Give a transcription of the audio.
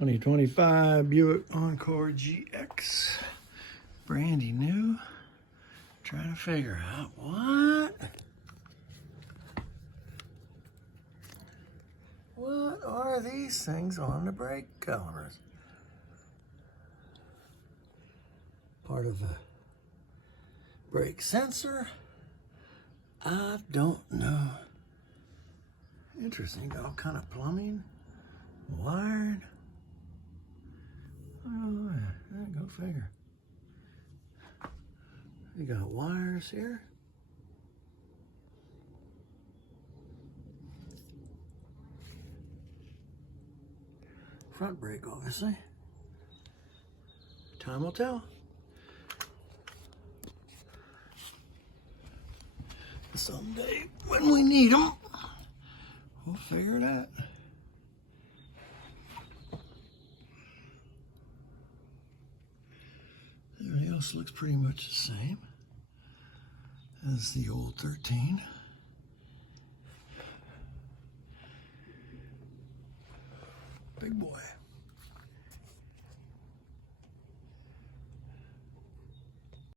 2025 Buick Encore GX. Brandy new. Trying to figure out what are these things on the brake calipers? Part of a brake sensor? I don't know. Interesting, got all kind of plumbing, wired. Oh, yeah, go figure. You got wires here. Front brake, obviously. Time will tell. Someday, when we need them, we'll figure it out. Everything else looks pretty much the same as the old 13. Big boy.